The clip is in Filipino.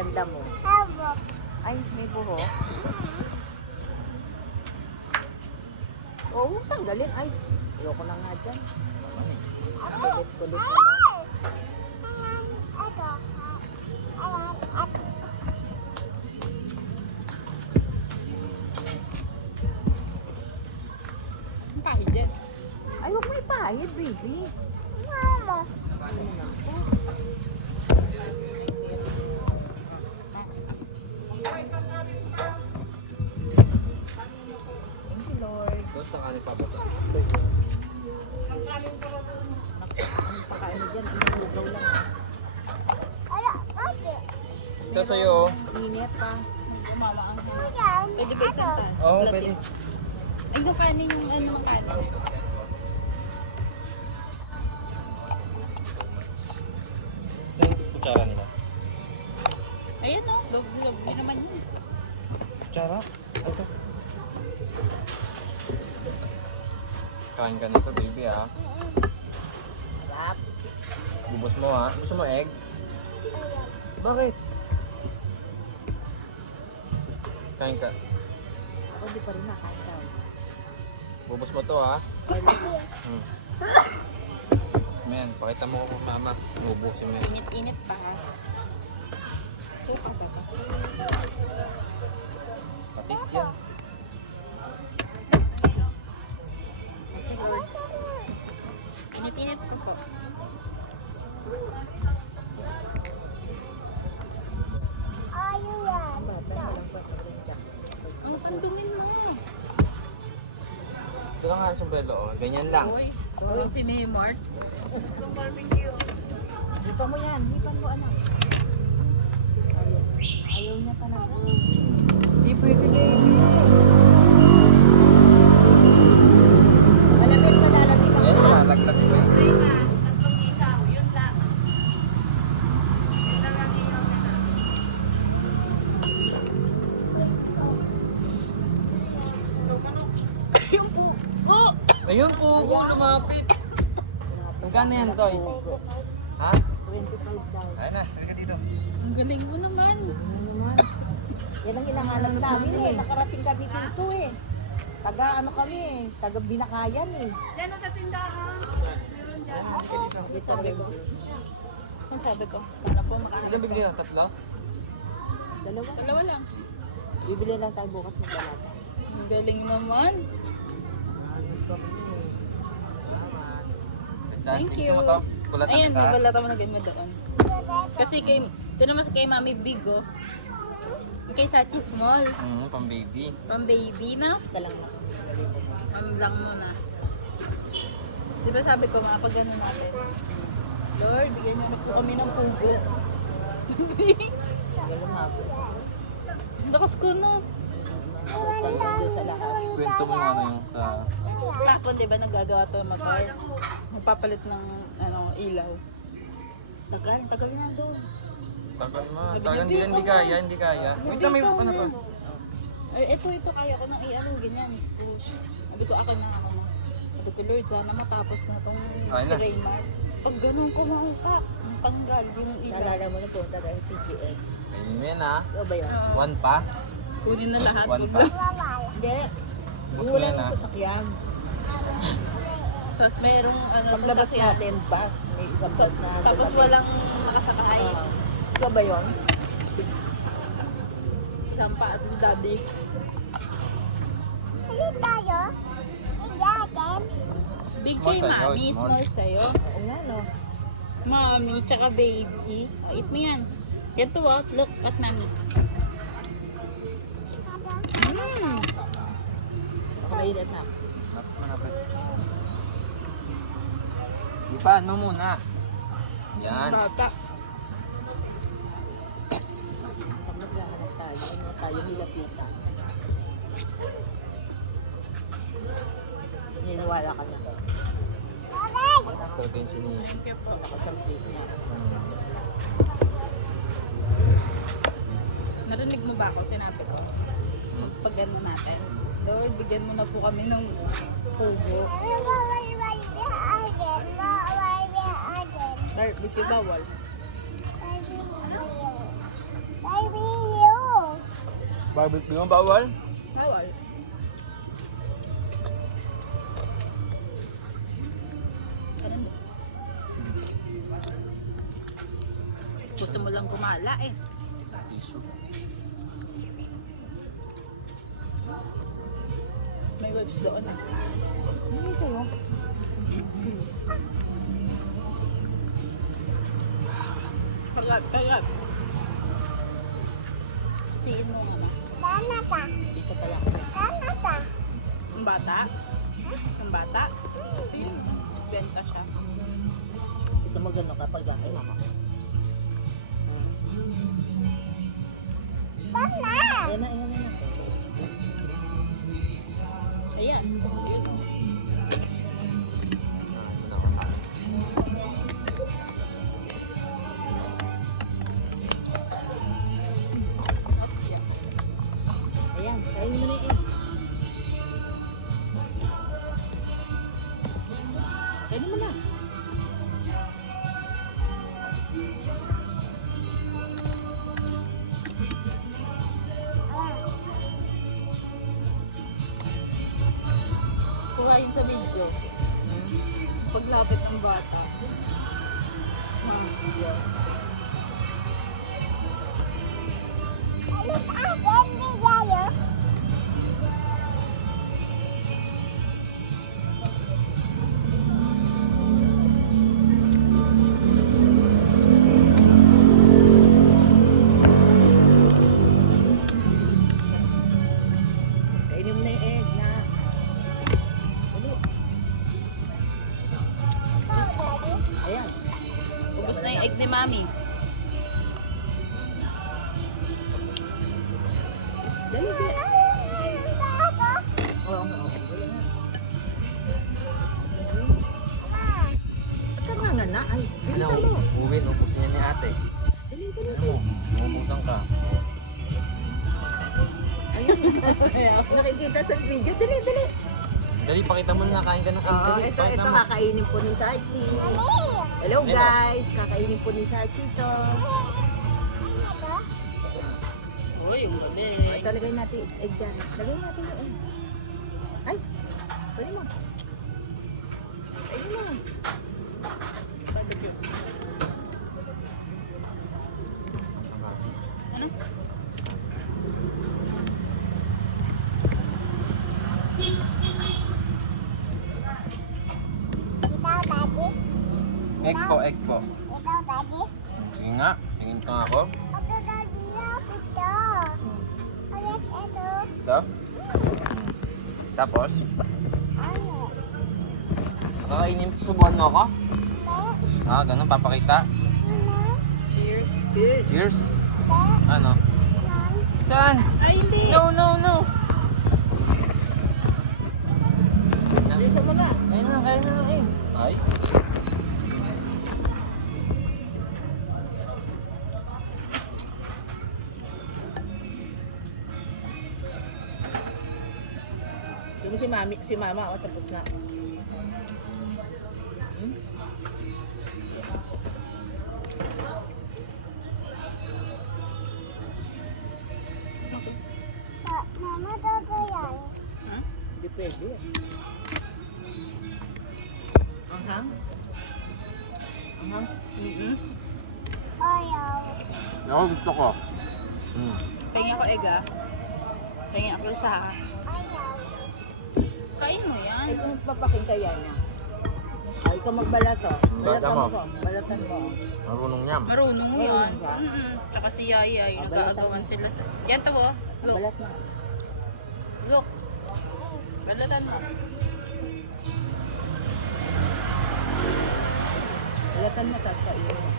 Ganda mo. Ay, may buhok. Oo, tanggalin. Ay, ayoko na nga dyan. Kulit-kulit na lang. Ang pahid dyan. Ay, huwag may pahid, baby. Ano naman po? Thank you, Lord. Doon sa kanin pa ba? Ang pakain dyan, inuugaw lang. Ito sa'yo. Init pa. Mama ang pwede ba isang tan? Oo, pwede. Ay, yung kanin yung ano ng kanin. Saan yung kutsara nila? Ayan o, love yun naman yun. Kutsara? Ito. Kain ka nito, baby ha. Sarap. Bubos mo ha. Gusto mo egg? Bakit? Kain ka. Ako di pa rin nakain daw. Bubos mo to ha. Men, pakita mo kung mama. Bubusin mo yan. Init-init pa ha. Suka ba ba? Patis yan. Init-init pa po. Ang tandungin mo. Ito lang nga sombrero. Oh. Ganyan lang. Uy, ang si Maymart. Hipan mo yan. Hipan mo, anak. Ayaw. Ayaw niya pa na. Hindi pwede, baby. Malamig pa lalagay ka. Ayan, malalaglag mo yan. Go! Ayun po, lumapit. Magkano yan, Toy? Ha? 25 daw. Ayun na, halika dito. Ang galing mo naman. Ano naman? Yan ang hinahanap namin eh. Nakarating kami dito eh. Taga ano kami eh. Taga Binakayan eh. Yan ang kasindahan. Dito rin. Ang sabi ko, sana po makahanap. Ilan bibili ng tatlo? Dalawa. Dalawa lang. Bibili lang tayo bukas ng dalawa. Ang galing naman. Thank you. Gusto mo to? Kulatan Ayan, kita. nabalata mo na mo doon. Kasi kay, ito naman kay Mami Big oh. Yung kay Sachi Small. Pang baby. Pang baby na. Talang na. Lang mo na. Di ba sabi ko, pag gano'n natin. Lord, bigyan niyo na po kami ng pugo. Ganun hapon. Ang lakas ko no. Pagdating sa lahat. Kwento mo ano yung sa... Kapon, di ba naggagawa to ng motor? Magpapalit ng ilaw. Tagal na doon. Tagal mo. Tagal hindi kaya, hindi kaya. Wait na, may ano pa? Ay, ito kaya ko nang ganyan. Push. Sabi ko, ako na. Sabi ko, Lord, sana matapos na tong Ay na. Raymar. Pag ganun kumangka, ang tanggal yung ilaw. Naalala mo na punta tayo sa PGN. Ayun mo yan ha. Ano ba yan? Oo. One pa. Kunin na lahat. One Wag pa. lang. Hindi. Bus mo Wala yan ha. nang sasakyan. Tapos mayroong Paglabas sasakyan. natin, bus. May isang bus na. Tapos lalabas. walang nakasakay. Ikaw ba yun? Lampa at daddy. Big Small kay sa'yo, mami, small. small sa'yo. Oo nga no. Mami, tsaka baby. Oh, eat mo yan. Yan to what? Look at mami. Mainit na. Manapit. Ipan mo muna. Yan. Bata. Pag naghahanap tayo, ano tayo nilapitan. Niniwala ka na. Gusto ko yung sinihin. Thank you po. Nakasampit niya. Narinig mo ba ako? Sinabi ko. Pag ano natin. Lord, bigyan mo na po kami ng pugo. Barbecue bawal. Barbecue mo bawal? Bawal. Ganun din. Gusto mo lang gumala eh. May webs doon eh. Ano ito yun? Kagat, kagat. Tingin mo muna. Dito pala. Ang bata? Ang bata? Ayun. Benta siya. Ito maganda kapag gano'n ako. Ayan na, ayan na. Ayan. Ayun. Ayan, kain mo na eh. Kain mo na. Kuhain sa video. Paglapit ng bata. Kainin mo na yung egg na. Dali. Ayan. Ubus na yung egg ni Mami. Dali, dali. Oo, oo. Ayan na. Ba't ka nga na? Ay, Ano, dali mo. uwi, ubusin niya ni ate. Dali, dali. Ano mo, umubusan ka. Ayun. Nakikita sa video. Dali, dali. Dali, pakita mo na, kain ka na. Oo, Dali, ito pakita mo. kakainin po ni Sarchi. Hello Hello. guys, kakainin po ni Sarchi to. Uy, yung gabi. Ito lagay natin egg dyan. Lagay natin yung egg. Ay, pwede mo. Pwede mo. Barbecue. Ano? Egg po, egg po. Sige nga, tingin ka nga ako. Ito? Tapos? Kakainin, subuhan mo ako? Ah, ganun, papakita. Cheers. Cheers. Cheers. Ano? Saan? Ay, hindi. No, no, no. Bilisan mo na. Kain na ng egg. Ay. Sino si mami? Si mama, o tapos na. Hmm? Hmm? Hindi pwede. Anghang? Anghang? Ako gusto ko. Pahinga ko egg ah. Pahinga ako isa ah. Kain mo yan. Ay, kung papaking kaya niya. Ay, ikaw magbalat o. Balatan mo. mo ko. Balatan mo. Marunong yam. Marunong yan. Marunong ka? Tsaka si Yaya, yung Ah, balatan nag-aagawan mo. sila sa... Yan tabo. Look. Balat mo. Look. Balatan mo. Balatan mo, tapos kainin mo.